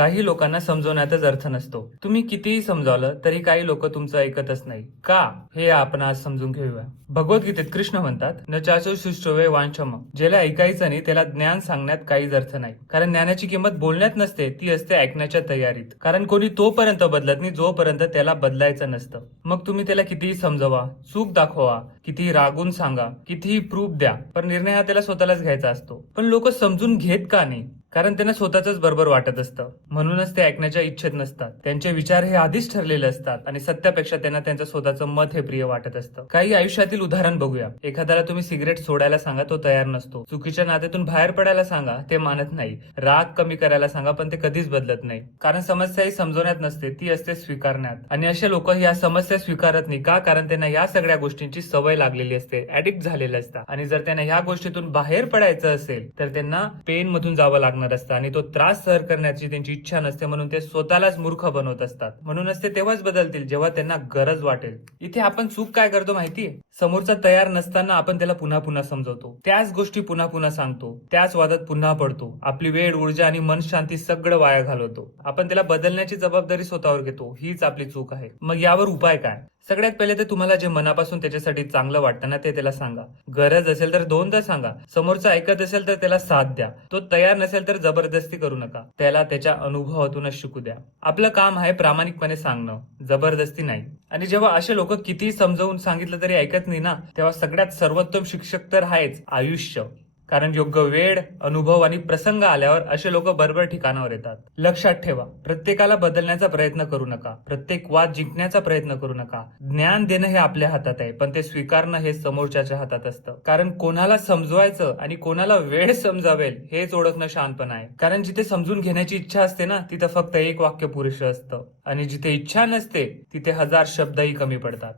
काही लोकांना समजवण्यातच अर्थ नसतो. तुम्ही कितीही समजावलं तरी काही लोक तुमचं ऐकतच नाही. का? हे आपण आज समजून घेऊया. भगवद्गीतेत कृष्ण म्हणतात, न चाचो शिष्टोवे वांछम. ज्याला ऐकायचं नाही त्याला ज्ञान सांगण्यात काहीच अर्थ नाही. कारण ज्ञानाची किंमत बोलण्यात नसते, ती असते ऐकण्याच्या तयारीत. कारण कोणी तोपर्यंत बदलत नाही जोपर्यंत त्याला बदलायचं नसतं. मग तुम्ही त्याला कितीही समजवा, चूक दाखवा, कितीही रागून सांगा, कितीही प्रूफ द्या, पण निर्णय हा त्याला स्वतःलाच घ्यायचा असतो. पण लोक समजून घेत का नाही? कारण त्यांना स्वतःच बरोबर वाटत असतं. म्हणूनच ते ऐकण्याच्या इच्छेत नसतात. त्यांचे विचार हे आधीच ठरलेले असतात आणि सत्यापेक्षा त्यांना त्यांचं स्वतःचं मत हे प्रिय वाटत असतं. काही आयुष्यातील उदाहरण बघूया. एखाद्याला तुम्ही सिगरेट सोडायला सांगा, तो तयार नसतो. चुकीच्या नात्यातून बाहेर पडायला सांगा, ते मानत नाही. राग कमी करायला सांगा, पण ते कधीच बदलत नाही. कारण समस्या ही समजवण्यात नसते, ती असते स्वीकारण्यात. आणि असे लोक या समस्या स्वीकारत नाही का? कारण त्यांना या सगळ्या गोष्टींची सवय लागलेली असते, ऍडिक्ट झालेले असतात. आणि जर त्यांना ह्या गोष्टीतून बाहेर पडायचं असेल तर त्यांना पेन मधून जावं लागणार असतं आणि तो त्रास सहन करण्याची त्यांची इच्छा नसते. म्हणून ते स्वतःलाच मूर्ख बनवत असतात. म्हणूनच ते तेव्हाच बदलतील जेव्हा त्यांना गरज वाटेल. इथे आपण चूक काय करतो माहितीये? समोरचा तयार नसताना आपण त्याला पुन्हा पुन्हा समजवतो, त्याच गोष्टी पुन्हा पुन्हा सांगतो, त्याच वादात पुन्हा पडतो. आपली वेळ, ऊर्जा आणि मन शांती सगळं वाया घालवतो. आपण त्याला बदलण्याची जबाबदारी स्वतःवर घेतो. हीच आपली चूक आहे. मग यावर उपाय काय? सगळ्यात पहिले तर तुम्हाला जे मनापासून त्याच्यासाठी चांगलं वाटतं ना, ते त्याला सांगा. गरज असेल तर दोनदा सांगा. समोरचा ऐकत असेल तर त्याला साथ द्या. तो तयार नसेल तर जबरदस्ती करू नका. त्याला त्याच्या अनुभवातूनच शिकू द्या. आपलं काम आहे प्रामाणिकपणे सांगणं, जबरदस्ती नाही. आणि जेव्हा असे लोक कितीही समजावून सांगितलं तरी ऐकत नाही ना, तेव्हा सगळ्यात सर्वोत्तम शिक्षक तर आहेच आयुष्य. कारण योग्य वेळ, अनुभव आणि प्रसंग आल्यावर असे लोक बरोबर ठिकाणावर येतात. लक्षात ठेवा, प्रत्येकाला बदलण्याचा प्रयत्न करू नका. प्रत्येक वाद जिंकण्याचा प्रयत्न करू नका. ज्ञान देणं हे आपल्या हातात आहे, पण ते स्वीकारणं हे समोरच्याच्या हातात असतं. कारण कोणाला समजवायचं आणि कोणाला वेळ समजावेल हेच ओळखणं शहाणपण आहे. कारण जिथे समजून घेण्याची इच्छा असते ना, तिथं फक्त एक वाक्य पुरेसं असतं. आणि जिथे इच्छा नसते तिथे 1000 शब्दही कमी पडतात.